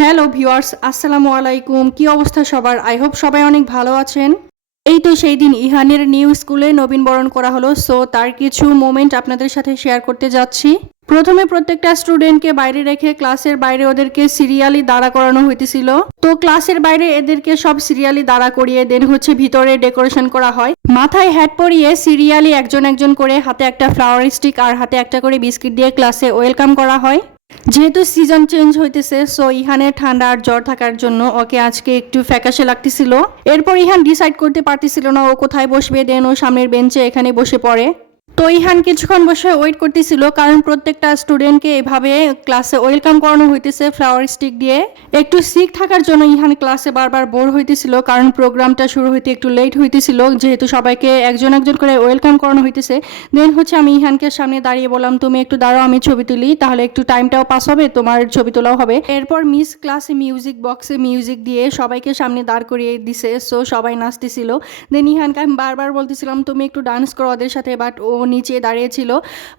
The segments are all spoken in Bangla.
হ্যালো ভিউয়ার্স, আসসালামু আলাইকুম। কি অবস্থা সবার? আই হোপ সবাই অনেক ভালো আছেন। এই তো সেই দিন ইহানের নিউ স্কুলে নবীনবরণ করা হলো, সো তার কিছু মোমেন্ট আপনাদের সাথে শেয়ার করতে যাচ্ছি। প্রথমে প্রত্যেকটা স্টুডেন্টকে বাইরে রেখে ক্লাসের বাইরে ওদেরকে সিরিয়ালি দাঁড়া করানো হইতেছিল। তো ক্লাসের বাইরে এদেরকে সব সিরিয়ালি দাঁড়া করিয়ে দেন হচ্ছে ভিতরে ডেকোরেশন করা হয়। মাথায় হ্যাট পরিয়ে সিরিয়ালি একজন একজন করে হাতে একটা ফ্লাওয়ার স্টিক আর হাতে একটা করে বিস্কিট দিয়ে ক্লাসে ওয়েলকাম করা হয়। যেহেতু সিজন চেঞ্জ হইতেছে, সো ইহানের ঠান্ডা আর জ্বর থাকার জন্য ওকে আজকে একটু ফ্যাকাশে লাগতেছিল। এরপর ইহান ডিসাইড করতে পারতেছিল না ও কোথায় বসবে, দেন ও সামনের বেঞ্চে এখানে বসে পড়ে। তো ইহান কিছুক্ষণ বসে ওয়েট করতেছিল, কারণ প্রত্যেকটা স্টুডেন্টকে এভাবে ক্লাসে ওয়েলকাম করানো হইতেছে ফ্লাওয়ার স্টিক দিয়ে। একটু সিক থাকার জন্য ইহান ক্লাসে বারবার বোর হইতেছিল, কারণ প্রোগ্রামটা শুরু হইতে একটু লেট হইতেছিল, যেহেতু সবাইকে একজন একজন করে ওয়েলকাম করানো হইতেছে। দেন হচ্ছে আমি ইহানকে সামনে দাঁড়িয়ে বললাম, তুমি একটু দাঁড়াও, আমি ছবি তুলি, তাহলে একটু টাইমটাও পাস হবে, তোমার ছবি তোলাও হবে। এরপর মিস ক্লাসে মিউজিক বক্সে মিউজিক দিয়ে সবাইকে সামনে দাঁড় করিয়ে দিছে, সো সবাই নাচতেছিল। দেন ইহানকে আমি বারবার বলতেছিলাম তুমি একটু ডান্স করো ওদের সাথে, বাট ও নিচে দাঁড়িয়েছিল।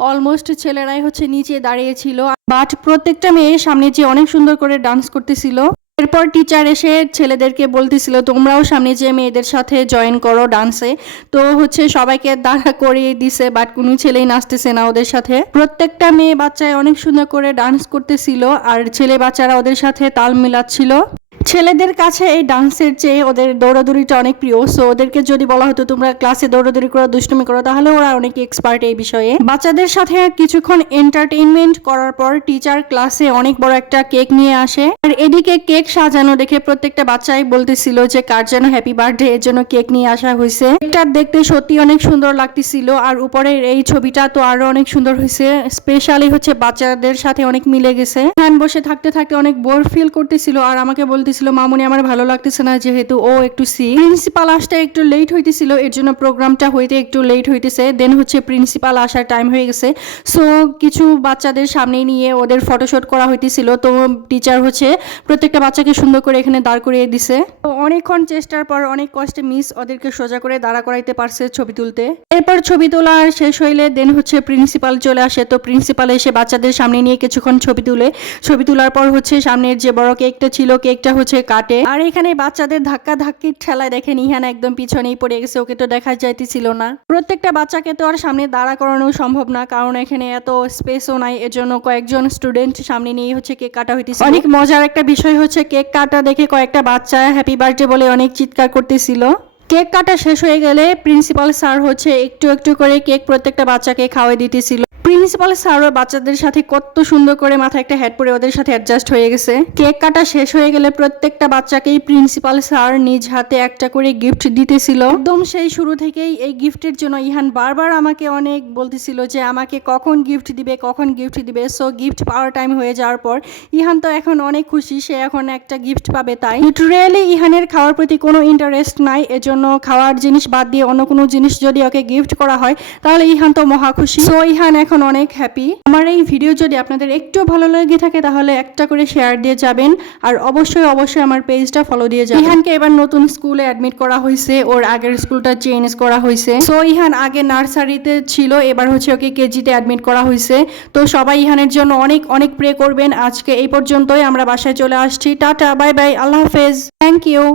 অলমোস্ট ছেলেরাই হচ্ছে নিচে দাঁড়িয়েছিল, বাট প্রত্যেকটা মেয়ে সামনে যে অনেক সুন্দর করে ডান্স করতেছিল। এরপর টিচার এসে ছেলেদেরকে বলতেছিল তোমরাও সামনে যে মেয়েদের সাথে জয়েন করো ডান্সে। তো হচ্ছে সবাইকে দাঁড়া করিয়ে দিছে, বাট কোনো ছেলেই নাচতেছে না ওদের সাথে। প্রত্যেকটা মেয়ে বাচ্চায় অনেক সুন্দর করে ডান্স করতেছিল, আর ছেলে বাচ্চারা ওদের সাথে তাল মিলাচ্ছিল। ছেলেদের কাছে এই ডান্সের চেয়ে ওদের দৌড়াদৌড়িটা অনেক প্রিয়, সো ওদেরকে যদি বলা হতো তোমরা ক্লাসে দৌড়াদৌড়ি করো, দুষ্টুমি করো, তাহলে ওরা অনেক এক্সপার্ট এই বিষয়ে। বাচ্চাদের সাথে কিছুক্ষণ এন্টারটেইনমেন্ট করার পর টিচার ক্লাসে অনেক বড় একটা কেক নিয়ে আসে, আর এদিকে কেক সাজানো দেখে প্রত্যেকটা বাচ্চাই বলতেছিল যে কার যেন হ্যাপি বার্থডে, এর জন্য কেক নিয়ে আসা হয়েছে। কেকটা দেখতে সত্যি অনেক সুন্দর লাগতেছিল, আর উপরের এই ছবিটা তো আরো অনেক সুন্দর হয়েছে। স্পেশালি হচ্ছে বাচ্চাদের সাথে অনেক মিলে গেছে। হ্যাঁ, বসে থাকতে থাকতে অনেক বোর ফিল করতেছিল, আর আমাকে বলতেছিল মামুনি আমার ভালো লাগতেছে না, যেহেতু ও একটু সিক। প্রিন্সিপাল আসতে একটু লেট হইতেছিল, এর জন্য প্রোগ্রামটা হইতে একটু লেট হইতেছে। দেন হচ্ছে প্রিন্সিপাল আসার টাইম হয়ে গেছে, সো কিছু বাচ্চাদের সামনে নিয়ে ওদের ফটোশুট করা হইতেছিল। তো টিচার হচ্ছে প্রত্যেকটা বাচ্চাকে সুন্দর করে এখানে দাঁড় করিয়ে দিছে। তো অনেকক্ষণ চেষ্টার পর অনেক কষ্টে মিস ওদেরকে সোজা করে দাঁড়া করাইতে পারছে ছবি তুলতে। এরপর ছবি তোলা শেষ হইলে দেন হচ্ছে প্রিন্সিপাল চলে আসে। তো প্রিন্সিপাল এসে বাচ্চাদের সামনে নিয়ে কিছুক্ষণ ছবি তুলে। ছবি তোলার পর হচ্ছে সামনের যে বড় কেকটা ছিল কেকটা হচ্ছে কাটে। আর এখানে বাচ্চাদের ধাক্কা ধাক্কির ঠেলায় দেখেন ইহান একদম পিছনেই পড়ে গেছে, ওকে তো দেখা যাইতেছিল না। প্রত্যেকটা বাচ্চাকে তো আর সামনে দাঁড়া করানো সম্ভব না, কারণ এখানে এত স্পেসও নাই, এজন্য কয়েকজন স্টুডেন্ট সামনে নিয়ে হচ্ছে কেক কাটা হইতেছিল। অনেক মজার একটা বিষয় হচ্ছে কেক কাটা দেখে কয়েকটা বাচ্চা হ্যাপি বার্থডে বলে অনেক চিৎকার করতেছিল। কেক কাটা শেষ হয়ে গেলে প্রিন্সিপাল স্যার হচ্ছে একটু একটু করে কেক প্রত্যেকটা বাচ্চাকে খাওয়াই দিতেছিল। প্রিন্সিপাল স্যারও বাচ্চাদের সাথে কত সুন্দর করে মাথায় একটা হ্যাট পরে ওদের সাথে অ্যাডজাস্ট হয়ে গেছে। কেক কাটা শেষ হয়ে গেলে প্রত্যেকটা বাচ্চাকেই প্রিন্সিপাল স্যার নিজ হাতে একটা করে গিফট দিতেছিল। একদম সেই শুরু থেকেই এই গিফটের জন্য ইহান বারবার আমাকে অনেক বলতেছিল যে আমাকে কখন গিফট দিবে, কখন গিফট দিবে। সো গিফট পাওয়ার টাইম হয়ে যাওয়ার পর ইহান তো এখন অনেক খুশি, সে এখন একটা গিফট পাবে। তাই লিটারেলি ইহানের খাওয়ার প্রতি কোনো ইন্টারেস্ট নাই, এজন্য খাওয়ার জিনিস বাদ দিয়ে অন্য কোনো জিনিস যদি ওকে গিফট করা হয় তাহলে ইহান তো মহা খুশি। সো ইহান এখন অনেক হ্যাপি। আমার এই ভিডিও যদি আপনাদের একটু ভালো লেগে থাকে তাহলে একটা করে শেয়ার দিয়ে যাবেন, আর অবশ্যই অবশ্যই আমার পেজটা ফলো দিয়ে যাবেন। ইহানকে এবার নতুন স্কুলে অ্যাডমিট করা হয়েছে, ওর আগের স্কুলটা চেঞ্জ করা হয়েছে। সো ইহান আগে নার্সারিতে ছিল, এবার হচ্ছে ওকে কেজিতে অ্যাডমিট করা হয়েছে। তো সবাই ইহানের জন্য অনেক অনেক প্রে করবেন। আজকে এই পর্যন্তই, আমরা বাসায় চলে আসছি। টাটা, বাই বাই, আল্লাহ হাফেজ, থ্যাংক ইউ।